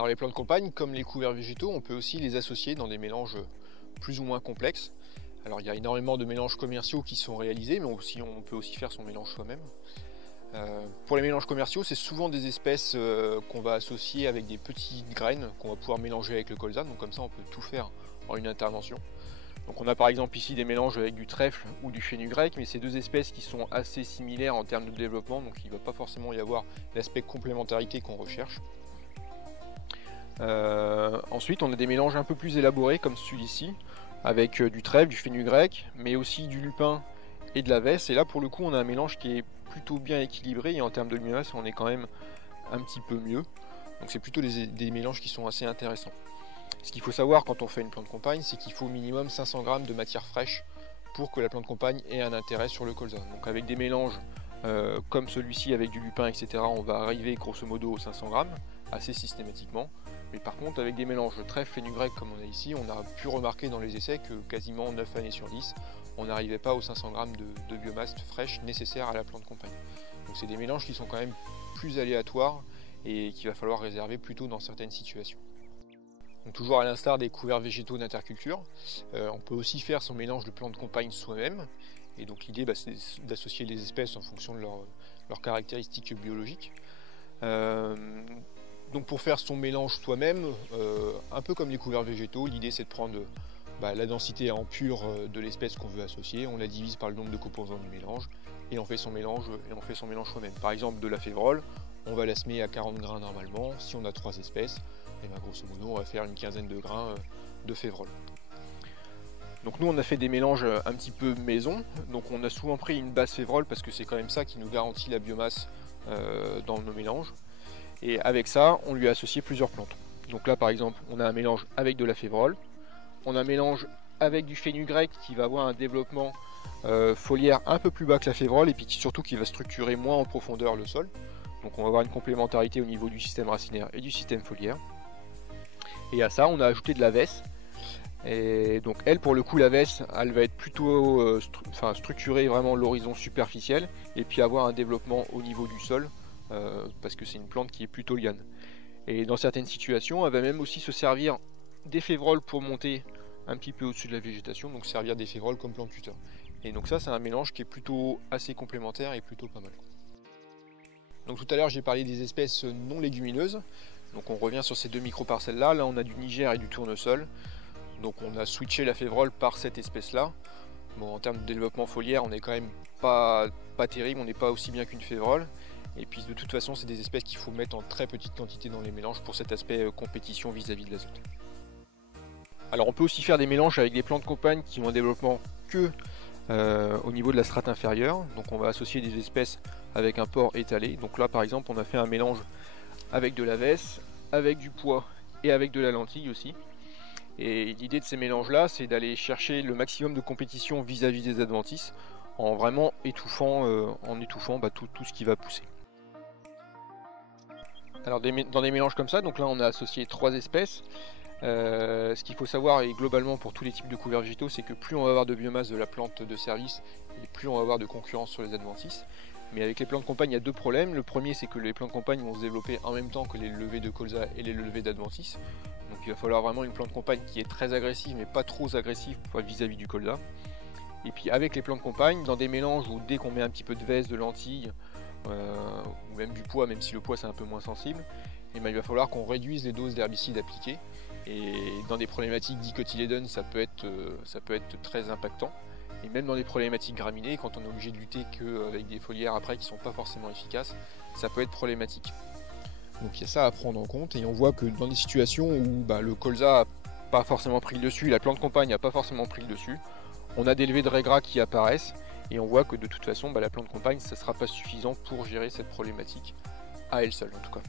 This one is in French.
Alors les plantes de campagne, comme les couverts végétaux, on peut aussi les associer dans des mélanges plus ou moins complexes. Alors il y a énormément de mélanges commerciaux qui sont réalisés, mais on peut aussi faire son mélange soi-même. Pour les mélanges commerciaux, c'est souvent des espèces qu'on va associer avec des petites graines qu'on va pouvoir mélanger avec le colza, donc comme ça on peut tout faire en une intervention. Donc on a par exemple ici des mélanges avec du trèfle ou du fenugrec, mais c'est deux espèces qui sont assez similaires en termes de développement, donc il ne va pas forcément y avoir l'aspect complémentarité qu'on recherche. Ensuite on a des mélanges un peu plus élaborés comme celui-ci, avec du trèfle, du fenugrec, mais aussi du lupin et de la vesse, et là pour le coup on a un mélange qui est plutôt bien équilibré, et en termes de biomasse on est quand même un petit peu mieux, donc c'est plutôt des mélanges qui sont assez intéressants. Ce qu'il faut savoir quand on fait une plante de campagne, c'est qu'il faut au minimum 500 g de matière fraîche pour que la plante de campagne ait un intérêt sur le colza. Donc avec des mélanges comme celui-ci avec du lupin, etc., on va arriver grosso modo aux 500 g, assez systématiquement. Mais par contre avec des mélanges de trèfle fenugrec comme on a ici, on a pu remarquer dans les essais que quasiment 9 années sur 10, on n'arrivait pas aux 500 g de biomasse fraîche nécessaire à la plante de campagne. Donc c'est des mélanges qui sont quand même plus aléatoires et qu'il va falloir réserver plutôt dans certaines situations. Donc toujours à l'instar des couverts végétaux d'interculture, on peut aussi faire son mélange de plantes de campagne soi-même. Et donc l'idée c'est d'associer les espèces en fonction de leurs caractéristiques biologiques. Donc pour faire son mélange soi-même, un peu comme les couverts végétaux, l'idée c'est de prendre la densité en pur de l'espèce qu'on veut associer, on la divise par le nombre de composants du mélange et on fait son mélange soi-même. Par exemple de la févrole, on va la semer à 40 grains normalement. Si on a 3 espèces, et grosso modo on va faire une quinzaine de grains de févrole. Donc nous on a fait des mélanges un petit peu maison, donc on a souvent pris une base févrole parce que c'est quand même ça qui nous garantit la biomasse dans nos mélanges. Et avec ça on lui a associé plusieurs plantes. Donc là par exemple on a un mélange avec de la févrole, on a un mélange avec du fenugrec qui va avoir un développement foliaire un peu plus bas que la févrole et puis surtout qui va structurer moins en profondeur le sol. Donc on va avoir une complémentarité au niveau du système racinaire et du système foliaire. Et à ça on a ajouté de la vesse. Et donc elle pour le coup la vesse elle va être plutôt structurer vraiment l'horizon superficiel et puis avoir un développement au niveau du sol parce que c'est une plante qui est plutôt liane. Et dans certaines situations elle va même aussi se servir des févroles pour monter un petit peu au-dessus de la végétation, donc servir des févroles comme plante tuteur. Et donc ça c'est un mélange qui est plutôt assez complémentaire et plutôt pas mal. Donc tout à l'heure j'ai parlé des espèces non légumineuses, donc on revient sur ces deux micro-parcelles là, on a du niger et du tournesol, donc on a switché la févrole par cette espèce là. Bon, en termes de développement foliaire on est quand même pas terrible, on n'est pas aussi bien qu'une févrole, et puis de toute façon c'est des espèces qu'il faut mettre en très petite quantité dans les mélanges pour cet aspect compétition vis-à-vis de l'azote. Alors on peut aussi faire des mélanges avec des plantes de campagne qui ont un développement que au niveau de la strate inférieure, donc on va associer des espèces avec un port étalé. Donc là par exemple on a fait un mélange avec de la vesse, avec du pois et avec de la lentille aussi. Et l'idée de ces mélanges là c'est d'aller chercher le maximum de compétition vis-à-vis des adventices en vraiment étouffant, tout ce qui va pousser. Alors dans des mélanges comme ça, donc là on a associé 3 espèces. Ce qu'il faut savoir, et globalement pour tous les types de couverts végétaux, c'est que plus on va avoir de biomasse de la plante de service, et plus on va avoir de concurrence sur les adventices. Mais avec les plantes de campagne, il y a deux problèmes. Le premier, c'est que les plantes de campagne vont se développer en même temps que les levées de colza et les levées d'adventices. Donc il va falloir vraiment une plante de campagne qui est très agressive, mais pas trop agressive vis-à-vis du colza. Et puis avec les plantes de campagne, dans des mélanges où dès qu'on met un petit peu de vesse, de lentilles, ou même du pois, même si le pois c'est un peu moins sensible, il va falloir qu'on réduise les doses d'herbicides appliquées. Et dans des problématiques dicotylédones, ça peut être très impactant. Et même dans des problématiques graminées, quand on est obligé de lutter qu'avec des foliaires après qui ne sont pas forcément efficaces, ça peut être problématique. Donc il y a ça à prendre en compte, et on voit que dans des situations où le colza n'a pas forcément pris le dessus, la plante de campagne n'a pas forcément pris le dessus, on a des levées de raies qui apparaissent, et on voit que de toute façon la plante de campagne ça ne sera pas suffisant pour gérer cette problématique à elle seule en tout cas.